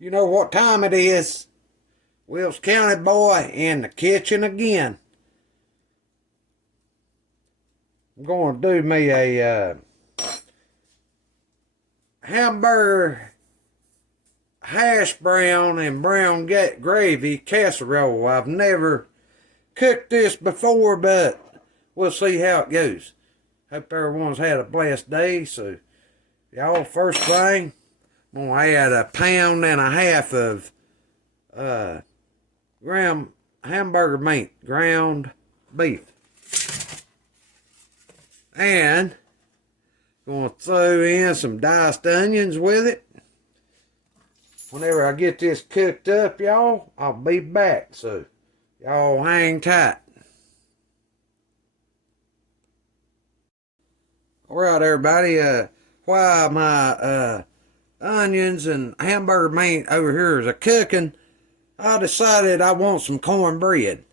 You know what time it is. Wills County boy in the kitchen again. I'm going to do me a hamburger hash brown and brown gravy casserole. I've never cooked this before, but we'll see how it goes. Hope everyone's had a blessed day. So, y'all, first thing, I'm going to add 1.5 pounds of ground hamburger meat, ground beef. And going to throw in some diced onions with it. Whenever I get this cooked up, y'all, I'll be back. So, y'all hang tight. Alright, everybody. While my onions and hamburger meat over here is cooking, I decided I want some cornbread.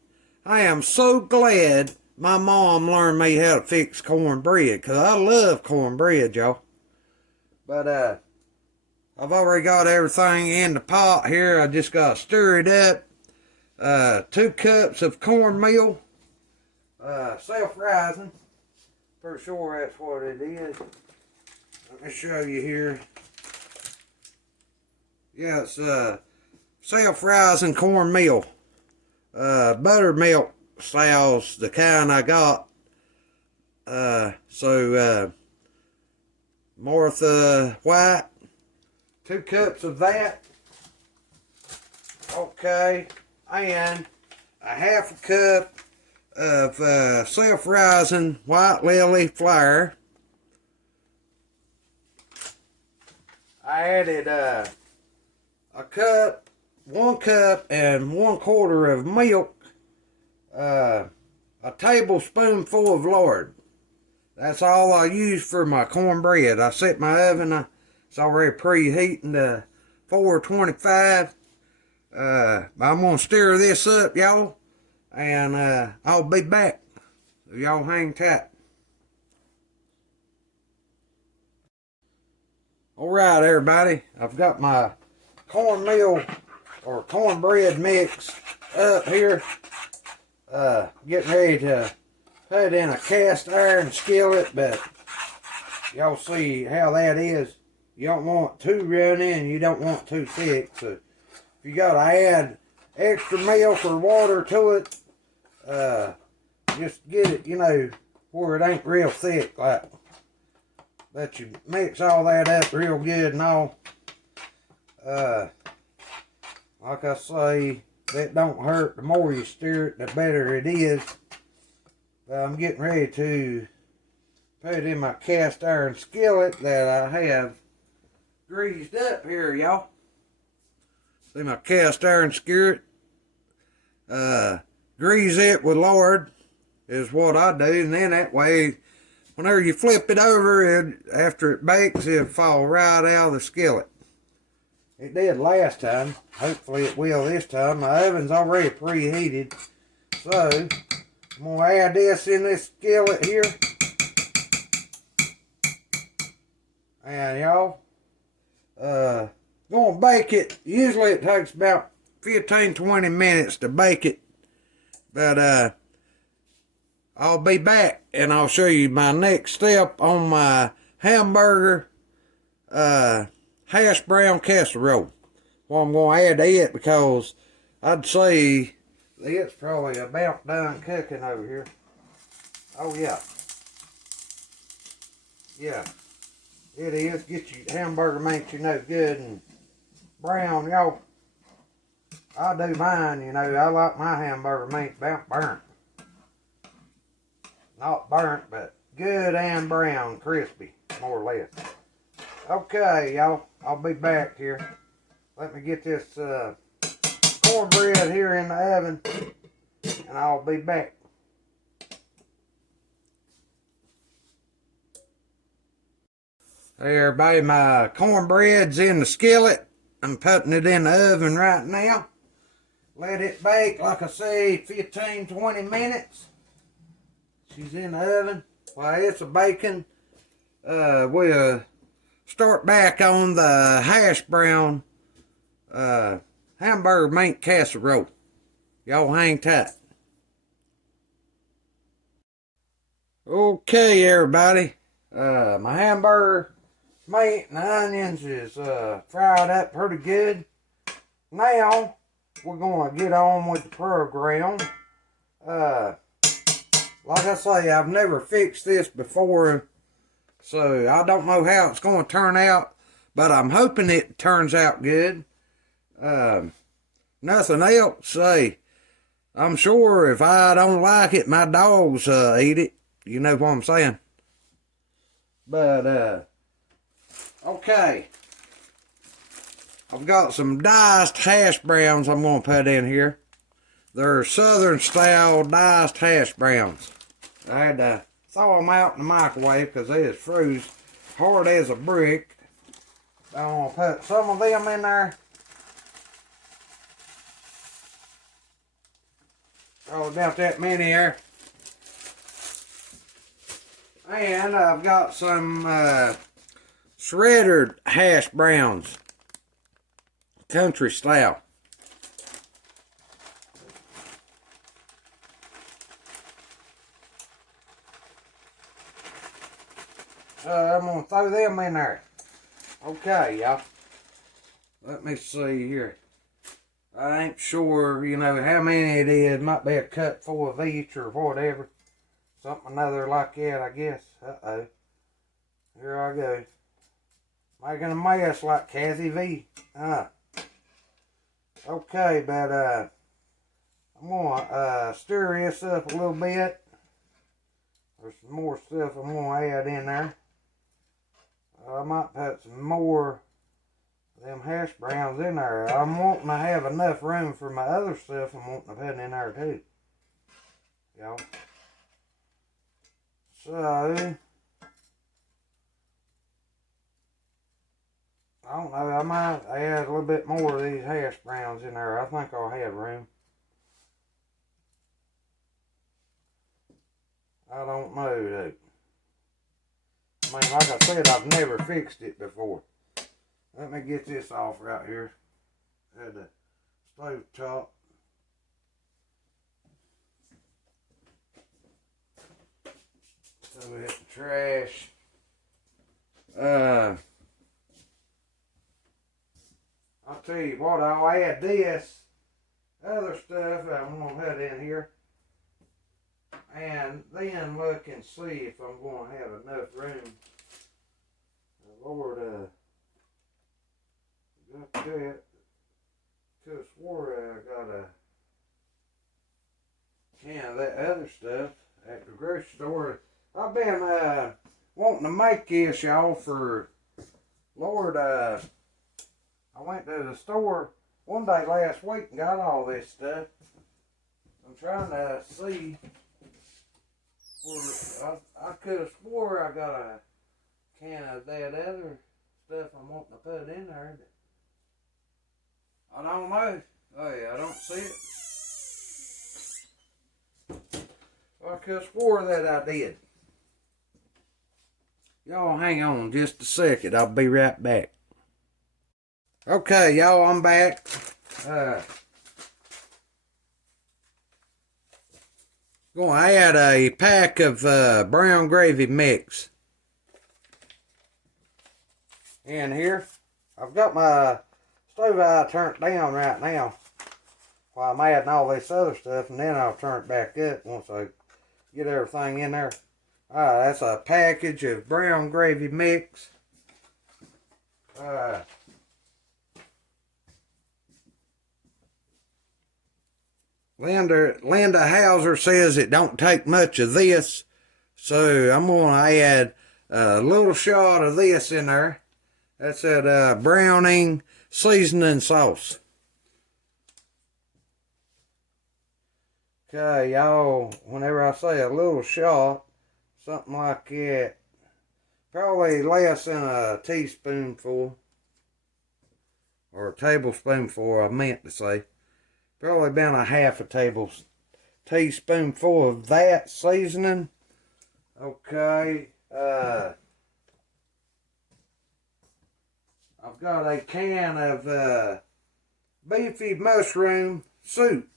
I am so glad my mom learned me how to fix cornbread, because I love cornbread, y'all. But I've already got everything in the pot here. I just got to stir it up. 2 cups of cornmeal, self-rising. Pretty sure that's what it is. Let me show you here. Yeah, it's self-rising cornmeal. Buttermilk styles, the kind I got. Martha White, 2 cups of that. Okay, and 1/2 cup of self-rising white lily flour. I added 1 cup and 1/4 of milk, a tablespoonful of lard. That's all I use for my cornbread. I set my oven, it's already preheating to 425. I'm going to stir this up, y'all, and I'll be back. So y'all hang tight. Alright, everybody, I've got my cornmeal or cornbread mix up here. Getting ready to put in a cast iron skillet, but y'all see how that is. You don't want too runny and you don't want too thick. So if you gotta add extra milk or water to it, just get it, where it ain't real thick, but you mix all that up real good and all. Like I say, that don't hurt. The more you stir it, the better it is. I'm getting ready to put it in my cast iron skillet that I have greased up here, y'all. See my cast iron skillet? Grease it with lard is what I do, and then that way, whenever you flip it over, after it bakes, it'll fall right out of the skillet. It did last time. Hopefully it will this time. My oven's already preheated. So, I'm going to add this in this skillet here. And y'all, going to bake it. Usually it takes about 15-20 minutes to bake it. But, I'll be back and I'll show you my next step on my hamburger, hash brown casserole. Well, I'm going to add it because I'd say it's probably about done cooking over here. Oh, yeah. Yeah, it is. Get your hamburger meat, good and brown, y'all. I do mine, I like my hamburger meat about burnt. Not burnt, but good and brown, crispy, more or less. Okay, y'all, I'll be back here. Let me get this cornbread here in the oven, and I'll be back. Hey, everybody, my cornbread's in the skillet. I'm putting it in the oven right now. Let it bake, like I say, 15-20 minutes. She's in the oven. While it's baking, we'll start back on the hash brown hamburger meat casserole. Y'all hang tight. Okay, everybody. My hamburger meat and onions is fried up pretty good. Now we're gonna get on with the program. Like I say, I've never fixed this before, so I don't know how it's gonna turn out, but I'm hoping it turns out good. Nothing else. Say, I'm sure if I don't like it, my dogs eat it. You know what I'm saying? But, okay. I've got some diced hash browns I'm going to put in here. They're southern style diced hash browns. I had to thaw them out in the microwave because they was froze hard as a brick. I'm going to put some of them in there. Oh, about that many there. And I've got some shredded hash browns, country style. I'm going to throw them in there. Okay, y'all. Let me see here. I ain't sure, how many it is. Might be a cup full of each or whatever. Something another like that, I guess. Uh-oh. Here I go. Making a mess like Kathy V. Okay, but I'm gonna stir this up a little bit. There's some more stuff I'm gonna add in there. I might put some more of them hash browns in there. I'm wanting to have enough room for my other stuff I'm wanting to put in there too. Y'all. So, I don't know, I might add a little bit more of these hash browns in there. I think I'll have room. I don't know, though. I mean, like I said, I've never fixed it before. Let me get this off right here. At the stove top. So we hit the trash. I'll tell you what, I'll add this other stuff I'm going to put in here. And then look and see if I'm going to have enough room. Lord, got that. Could have swore I got a can of that other stuff at the grocery store. I've been wanting to make this, y'all, for, Lord, I went to the store one day last week and got all this stuff. I'm trying to see where I could have swore I got a can of that other stuff I'm wanting to put in there. I don't know. Hey, I don't see it. I could have swore that I did. Y'all hang on just a second. I'll be right back. Okay, y'all, I'm back. Going to add a pack of brown gravy mix in here. I've got my stove eye turned down right now while I'm adding all this other stuff, and then I'll turn it back up once I get everything in there. Alright, that's a package of brown gravy mix. Linda Hauser says it don't take much of this, so I'm going to add a little shot of this in there. That's that browning seasoning sauce. Okay, y'all, whenever I say a little shot, something like that, probably less than a teaspoonful, or a tablespoonful, I meant to say. Probably about a half a teaspoonful of that seasoning. Okay, I've got a can of beefy mushroom soup.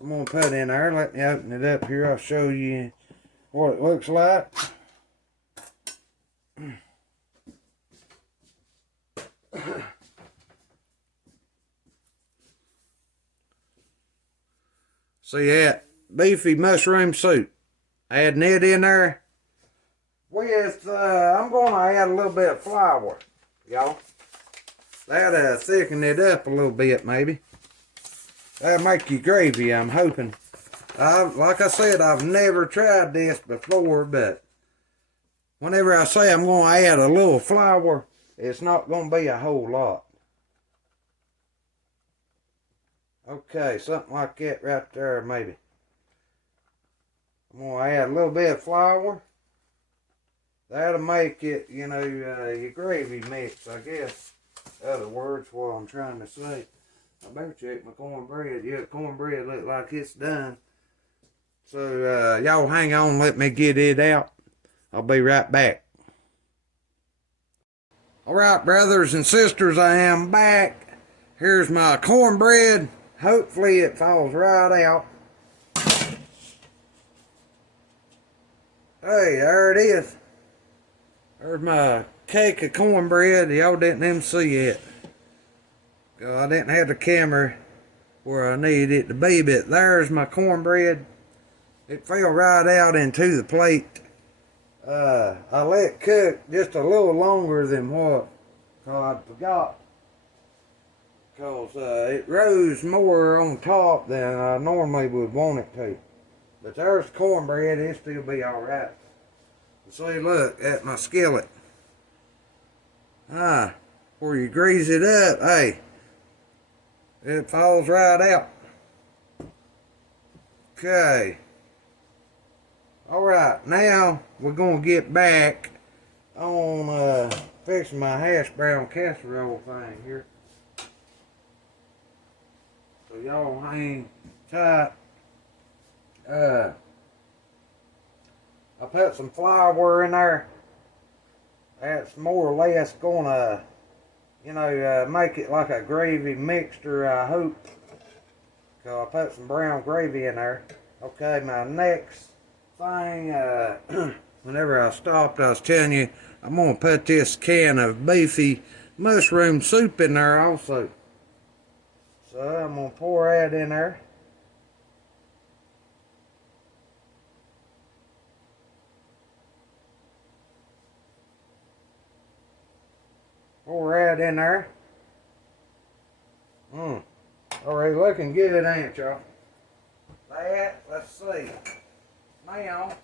I'm going to put in there. Let me open it up here. I'll show you what it looks like. See that? Beefy mushroom soup. Adding it in there with, I'm going to add a little bit of flour, y'all. That'll thicken it up a little bit, maybe. That'll make you gravy, I'm hoping. Like I said, I've never tried this before, but whenever I say I'm going to add a little flour, it's not going to be a whole lot. Okay, something like that right there, maybe. I'm going to add a little bit of flour. That'll make it, you know, your gravy mix, I guess. Other words, what I'm trying to say. I better check my cornbread. Yeah, cornbread look like it's done. So, y'all hang on, let me get it out. I'll be right back. All right, brothers and sisters, I am back. Here's my cornbread. Hopefully it falls right out. Hey, there it is. There's my cake of cornbread. Y'all didn't even see it. I didn't have the camera where I needed it to be, but there's my cornbread. It fell right out into the plate. I let it cook just a little longer than what I forgot. Because it rose more on top than I normally would want it to. But there's cornbread, it'll still be alright. See, look at my skillet. Where you grease it up, hey, it falls right out. Okay. Alright, now we're going to get back on fixing my hash brown casserole thing here. So y'all hang tight. I put some flour in there. That's more or less gonna, you know, make it like a gravy mixture, I hope. So I put some brown gravy in there. Okay, my next thing, whenever I stopped, I was telling you, I'm gonna put this can of beefy mushroom soup in there also. So I'm gonna pour that in there. Pour that in there. Already looking good, ain't y'all? That, let's see. Now,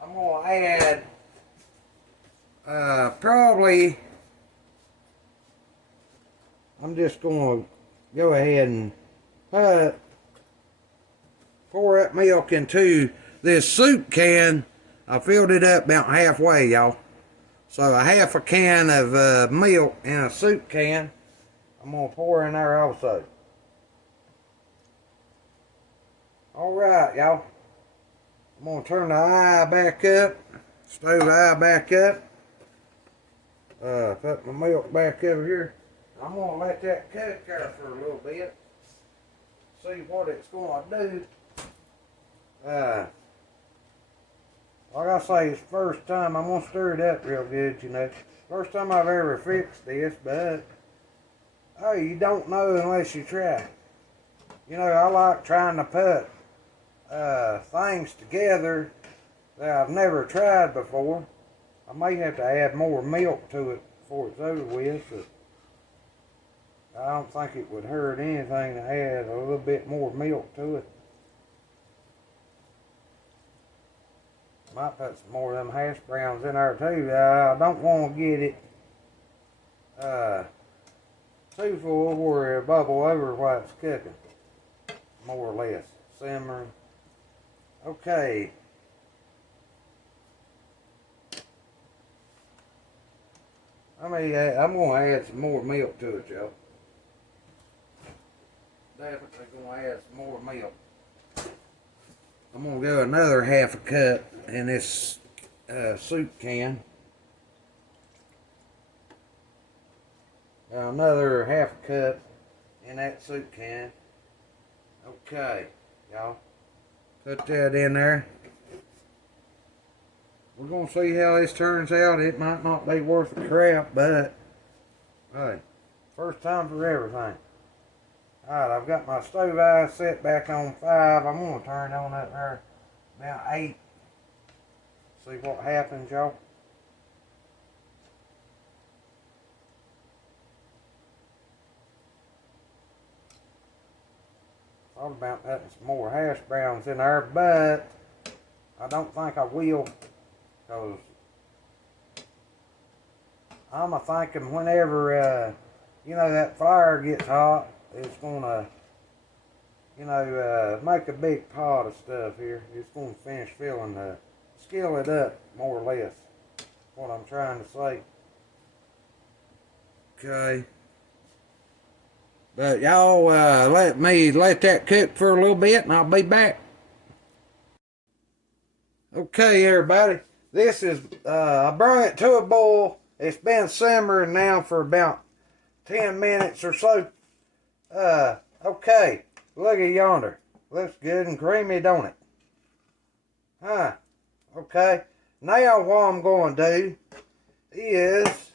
I'm going to add, probably, I'm just going to go ahead and pour that milk into this soup can. I filled it up about halfway, y'all. So a half a can of milk in a soup can, I'm going to pour in there also. Alright, y'all. I'm going to turn the eye back up, stove eye back up. Put my milk back over here. I'm going to let that cook there for a little bit. See what it's going to do. Like I say, it's the first time. I'm going to stir it up real good, you know. First time I've ever fixed this, but, oh, you don't know unless you try. You know, I like trying to put things together that I've never tried before. I may have to add more milk to it before it's over with, but I don't think it would hurt anything to add a little bit more milk to it. Might put some more of them hash browns in there too. I don't want to get it too full where it bubble over while it's cooking. More or less. Simmering. Okay. I'm going to add some more milk to it, y'all. Definitely going to add some more milk. I'm going to go another half a cup in this soup can. Now another half a cup in that soup can. Okay, y'all. Put that in there. We're going to see how this turns out. It might not be worth the crap, but hey, first time for everything. Alright, I've got my stove eyes set back on 5. I'm going to turn it on up there about 8. See what happens, y'all. Thought about putting some more hash browns in there, but I don't think I will, because I'm thinking whenever, you know, that fire gets hot, it's going to, you know, make a big pot of stuff here. It's going to finish filling the skillet up, more or less, what I'm trying to say. Okay. But y'all let that cook for a little bit and I'll be back. Okay, everybody. This is, I brought it to a boil. It's been simmering now for about 10 minutes or so. Okay. Look at yonder. Looks good and creamy, don't it? Huh. Okay. Now what I'm going to do is,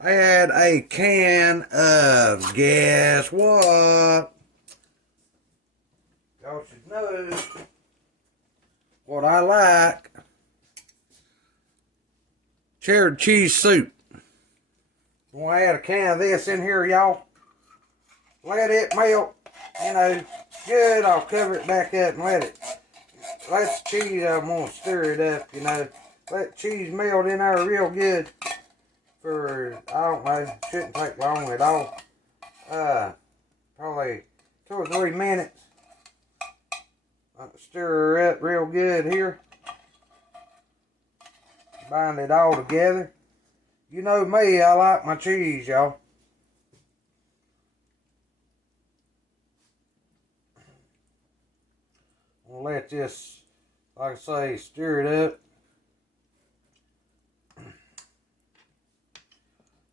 I had a can of, guess what? Y'all should know what I like. Cheddar cheese soup. I'm going to add a can of this in here, y'all. Let it melt, you know, good. I'll cover it back up and let the cheese, I'm going to stir it up, you know. Let the cheese melt in there real good. For, I don't know, shouldn't take long at all. Probably 2 or 3 minutes. I'll stir her up real good here. Bind it all together. You know me, I like my cheese, y'all. We'll let this, like I say, stir it up.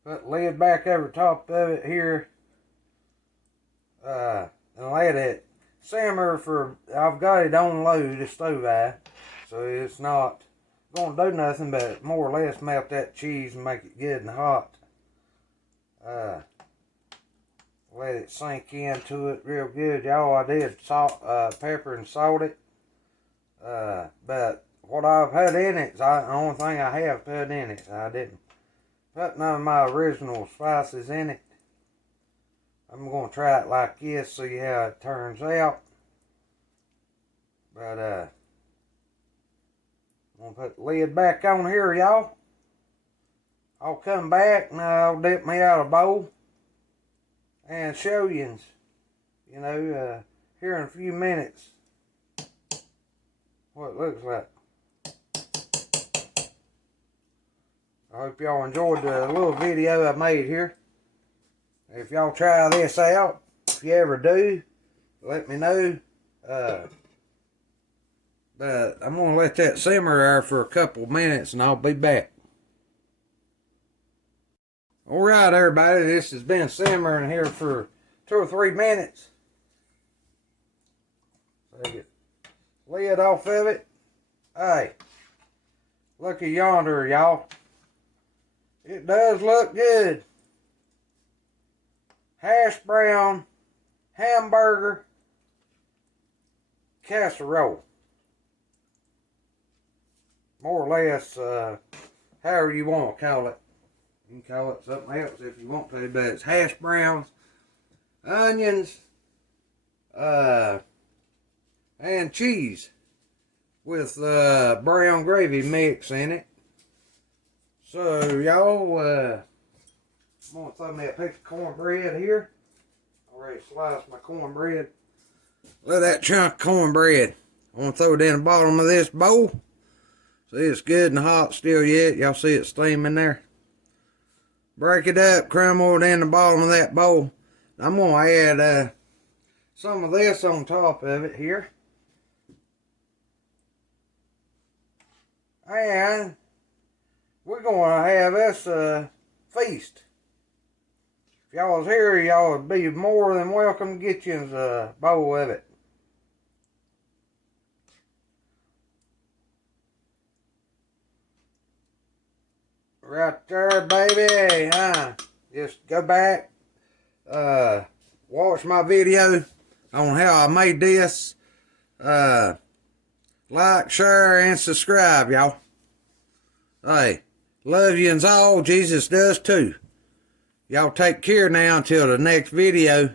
Put the lid back over top of it here. And let it simmer for, I've got it on low, the stove eye. So it's not going to do nothing but more or less melt that cheese and make it good and hot. Let it sink into it real good. Y'all, I did salt, pepper and salt it. But what I've put in it is the only thing I have put in it. I didn't put none of my original spices in it. I'm going to try it like this, see how it turns out. But, I'm going to put the lid back on here, y'all. I'll come back and I'll dip me out a bowl and show you, here in a few minutes what it looks like. I hope y'all enjoyed the little video I made here. If y'all try this out, if you ever do, let me know. But I'm going to let that simmer there for a couple minutes and I'll be back. Alright, everybody, this has been simmering here for 2 or 3 minutes. Take it, lid off of it. Hey, look at yonder, y'all. It does look good. Hash brown, hamburger, casserole. More or less, however you want to call it. You can call it something else if you want to, but it's hash browns, onions, and cheese with brown gravy mix in it. So y'all, I'm gonna throw me a piece of cornbread here. Already sliced my cornbread. Look at that chunk of cornbread. I'm gonna throw it in the bottom of this bowl. See, it's good and hot still yet. Y'all see it steaming there. Break it up, crumble it in the bottom of that bowl. I'm gonna add some of this on top of it here. And we're going to have us a feast. If y'all was here, y'all would be more than welcome to get you a bowl of it. Right there, baby. Just go back, watch my video on how I made this. Like, share, and subscribe, y'all. Hey, love yous all. Jesus does too. Y'all take care now until the next video.